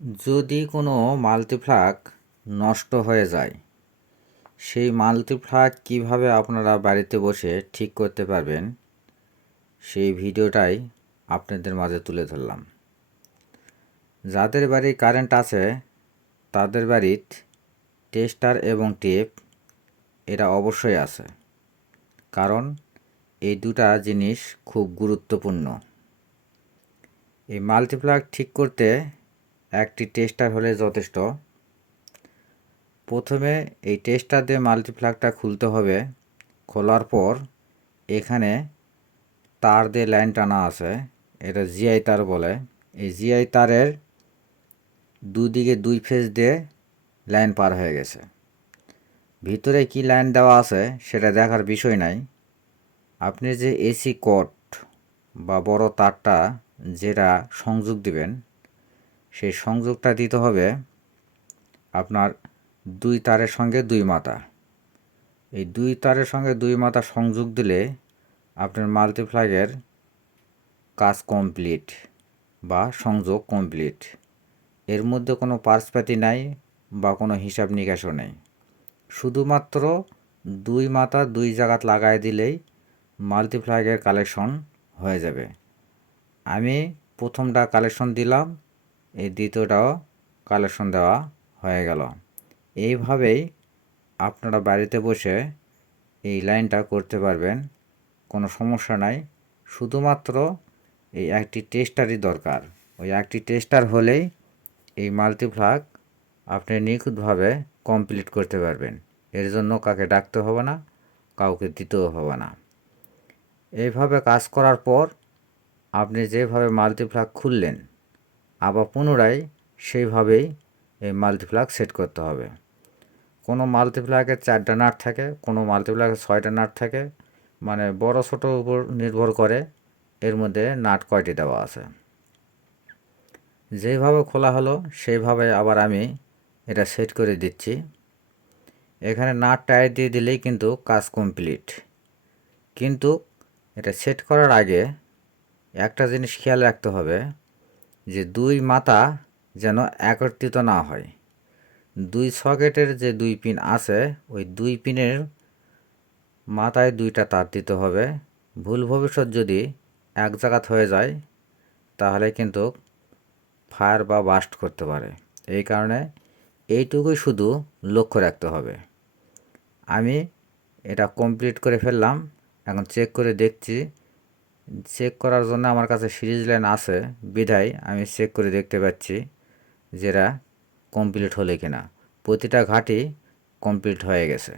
যদি কোনো মাল্টিপ্লাগ নষ্ট হয়ে যায়, সেই মাল্টিপ্লাগ কিভাবে আপনারা বাড়িতে বসে ঠিক করতে পারবেন, সেই ভিডিওটাই আপনাদের মাঝে তুলে ধরলাম। যাদের বাড়ি কারেন্ট আছে তাদের বাড়ির টেস্টার এবং টেপ এরা অবশ্যই আছে, কারণ এই দুটা জিনিস খুব গুরুত্বপূর্ণ। এই মাল্টিপ্লাগ ঠিক করতে একটি টেস্টার হলে যথেষ্ট। প্রথমে এই টেস্টার দিয়ে মাল্টিপ্লাগটা খুলতে হবে। খোলার পর এখানে তার দিয়ে লাইন টানা আছে, এটা জিআই তার বলে। এই জিআই তারের দুদিকে দুই ফেজ দিয়ে লাইন পার হয়ে গেছে। ভিতরে কি লাইন দেওয়া আছে সেটা দেখার বিষয় নাই। আপনি যে এসি কট বা বড় তারটা যেটা সংযোগ দিবেন, সেই সংযোগটা দিতে হবে আপনার দুই তারের সঙ্গে দুই মাথা। এই দুই তারের সঙ্গে দুই মাথা সংযোগ দিলে আপনার মাল্টিপ্লাগের কাজ কমপ্লিট বা সংযোগ কমপ্লিট। এর মধ্যে কোনো পার্সপাতি নাই বা কোনো হিসাব নিকাশও নেই। শুধুমাত্র দুই মাথা দুই জায়গাত লাগাই দিলেই মাল্টিপ্লাগের কালেকশন হয়ে যাবে। আমি প্রথমটা কালেকশন দিলাম, এই দ্বিতীয়টাও কালেকশন দেওয়া হয়ে গেল। এইভাবেই আপনারা বাড়িতে বসে এই লাইনটা করতে পারবেন, কোনো সমস্যা নাই। শুধুমাত্র এই একটি টেস্টারই দরকার। ওই একটি টেস্টার হলেই এই মাল্টিপ্লাগ আপনি নিখুঁতভাবে কমপ্লিট করতে পারবেন। এর জন্য কাকে ডাকতে হবে না, কাউকে দিতেও হবে না। এইভাবে কাজ করার পর আপনি যেভাবে মাল্টিপ্লাগ খুললেন, আবার পুনরায় সেইভাবেই এই মাল্টিপ্লাগ সেট করতে হবে। কোনো মাল্টিপ্লাগের 4টা নাট থাকে, কোনো মাল্টিপ্লাগের 6টা নাট থাকে, মানে বড় ছোটোর উপর নির্ভর করে এর মধ্যে নাট কয়টি দেওয়া আছে। যেভাবে খোলা হলো সেইভাবে আবার আমি এটা সেট করে দিচ্ছি। এখানে নাট টায়ার দিয়ে দিলেই কিন্তু কাজ কমপ্লিট। কিন্তু এটা সেট করার আগে একটা জিনিস খেয়াল রাখতে হবে যে দুই মাথা যেন একত্রিত না হয়। দুই সকেটের যে দুই পিন আছে, ওই দুই পিনের মাথায় দুইটা তার দিতে হবে। ভুল ভবিষ্যৎ যদি এক জায়গাত হয়ে যায় তাহলে কিন্তু ফায়ার বা বাস্ট করতে পারে। এই কারণে এইটুকুই শুধু লক্ষ্য রাখতে হবে। আমি এটা কমপ্লিট করে ফেললাম। এখন চেক করে দেখছি। চেক করার জন্য আমার কাছে সিরিজ লাইন আছে বিধায় আমি চেক করে দেখতে পাচ্ছি যেটা কমপ্লিট হলে কিনা। প্রতিটা ঘাটই কমপ্লিট হয়ে গেছে।